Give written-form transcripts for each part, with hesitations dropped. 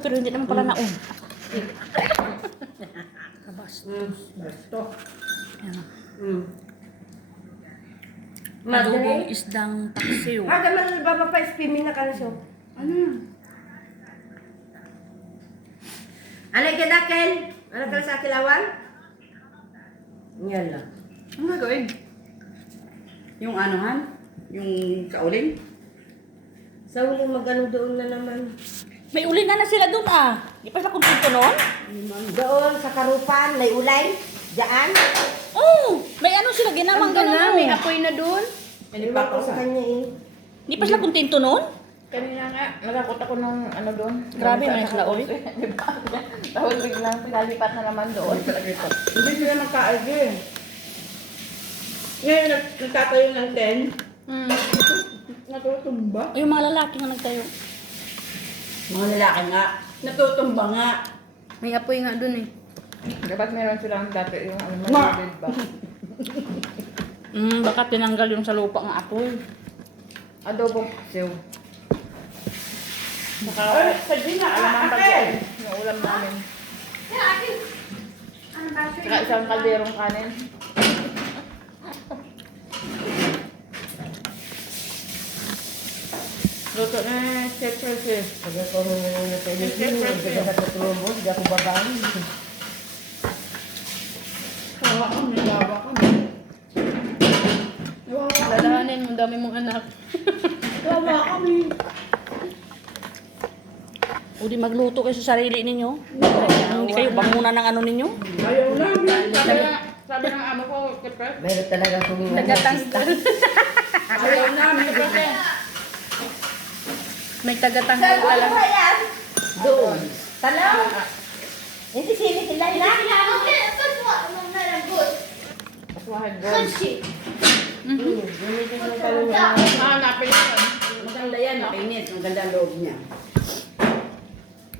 pero hindi naman pala naon. Kabastos. Basto. Yan. Adobong isdang paksiw. Ada man baba pa ispimin na ka na siya. Ano yan? Alay ka dakel. Ano ka sa kilawan? Yan lang. Ano gagawin? Yung anuhan? Yung kauling? Sa huling magano doon na naman. May uli na sila doon ah. Di pa sa kumpito noon? Doon sa Karupan, may ulay. Diyan. Oo. May ano sila ginamang Ang gano'n. may apoy na doon. Iwan ko sa kanya eh. Di pa sila kontento noon? Kanina nga, nagakot ako ng ano doon. Grabe na sila uli. Tapos biglang pinalipat na naman doon. Hindi sila magka-IG. Ngayon, nagtatayo ng 10. Natutumba. Ay, yung mga lalaki nga nagtayo. Mga lalaki nga. Natutumba nga. May apoy nga doon eh. Dapat meron silang dati yung ano Ma! matulid ba? Baka tinanggal yung sa lupa ng apoy. Adobong paksiw. Saka Ay, sabi na, alamang pagkain ng ulam namin. Saka isang kalderong kanin. Luto na Chef Chelsea. Sabi ko nung napilit mo, hindi ka natutulog mo, hindi ako babae. Kawa ka, may lawa ka. Lalahanin mo, dami mong anak. Kawa kami. O di magluto kayo sa sarili ninyo. Hindi kayo bangunan ng ano ninyo. Ayaw namin. Sabi ng amo ko, Kepres, Meron talaga kung tagatanggal. Ayaw namin. May tagatanggal pala. doon. Talaw. Hindi sili sila na. Aswahan gold. Gamitin mo talaga na. Hanapin yun. Maganda yan, makinis. Maganda ang loob niya.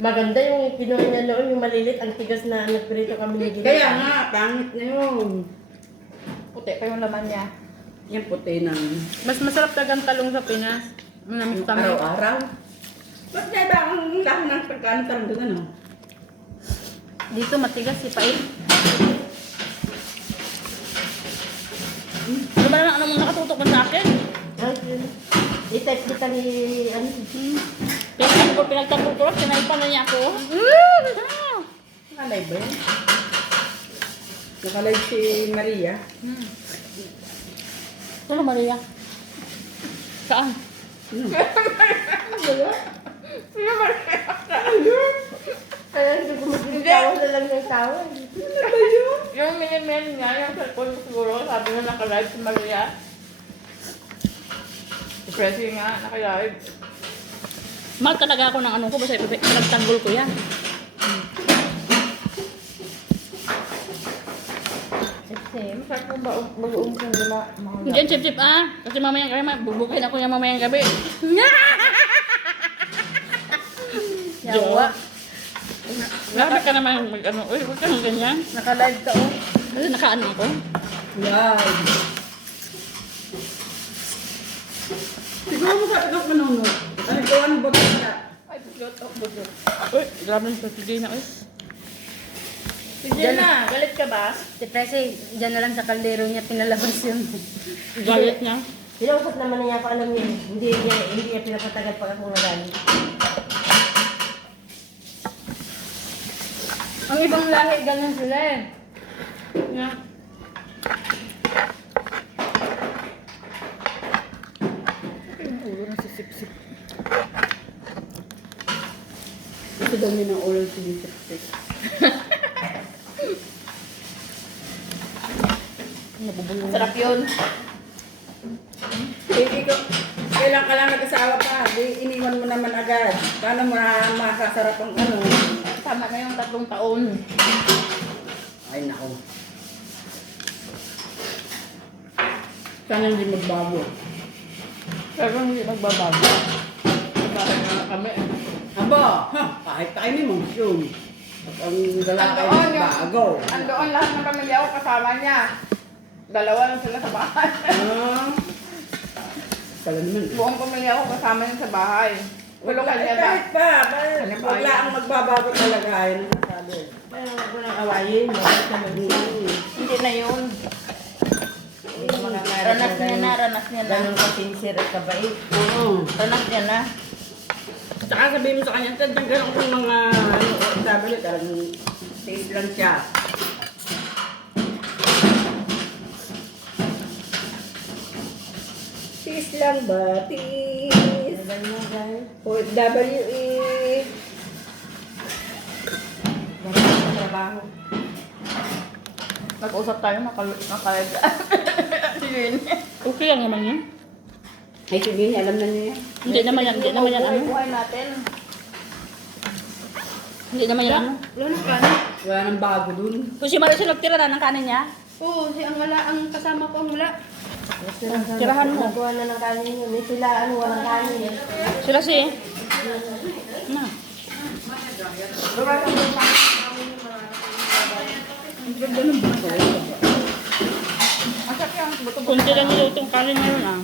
Maganda yung kinuha niya noon, yung malilit, ang tigas na nagprito kami ni Gina. Kaya nga, pangit na yun. Puti pa yung laman niya. Yan puti ng Mas masarap tagang talong sa Pinas. Manamis yung kami. araw-araw. Ba't na iba ang dahon ng pagkaantar doon ano? Dito matigas si Pait. Ano ba naman ano mong nakatutok ba sa akin? Ay, yun. I-type kita ni, ano, Pinagtanggol ko lang, sinaipan na niya ako. Nakalive ba yan? Nakalive si Maria. Ano Maria? Saan? kaya hindi ko magtawa na lang ng tawa. Yung minimen niya, yung cellphone ko siguro, sabi mo naka-live si Maria. Si Pressy nga, naka-live. Mahal talaga ako ng ano ko, basta pinagtanggol ko yan. Masarap yung bagoong kung lima. Diyan, chip-chip ah. Kasi mamayang gabi, bubukain ako yung mamayang gabi. Yawa. Grabe ka naman mag ano, uy, huwag ka nang ganyan. Naka-live ka oh. Kasi nakaano ako. Live. Siguro mo sa pitok manunod. Ano gawa ng boto na? Ay, budot. Uy, grabe yung patigay na, uy. Sige na, galit ka ba? Si Pressy, dyan na lang sa kaldero niya pinalabas yun. Galit niya. Pinausap naman niya ako, alam niya, hindi niya pinapatagal pag ako nagalit. Ang ibang lahi, ganun sila eh. Yeah. Yung ulo na sisip-sip. Ito daw niya ng ulo sinisip-sip. Sarap yun. Hindi ko, kailan ka lang nag-asawa pa, di iniwan mo naman agad. Paano mo na makasarap ang ano? Tama na yung 3 taon. Ay nako. Sana hindi magbago. Pero hindi magbabago. Bakit nga kami? Aba, ha, kahit tayo may mansyon. At ang lalaki Andoon yung, bago. andoon lahat ng pamilya ko kasama niya. 2 lang sila sa bahay. Ah, pala naman. Buong pamilya ko kasama niya sa bahay. Pero kanya ba? Kahit pa, wag lang ang magbabago talaga. Ayun ang sabi. Pero huwag mo nang awayin. Mabait naman siya. Hindi na yun. Ranas niya na, ranas niya na. Ganun ka sincere at kabait. Oo. Ranas niya na. Saka sabihin mo sa kanya, tadyang gano'n kung mga sabi niya, talagang tiis lang siya. Tiis lang ba? Tiis. Ganun guys. OFWE. Ganun sa trabaho. Nag-usap tayo, nakalag. Yun. Okay lang naman yun. Ay, sabihin niya, alam na niya yan. Hindi naman yan, ano. Buhay natin. Hindi naman yan ano. Wala nang kanin. Wala nang bago dun. Kung si Maricel nagtira na ng kanin niya, Oo, si ang wala, ang kasama ko ang wala. tirahan mo. Nagawa na ng kanin yun. May sila, ano, walang kanin. Sila si... Na. Masakit yung buto-buto. Kunti lang nila itong kanin ngayon ah.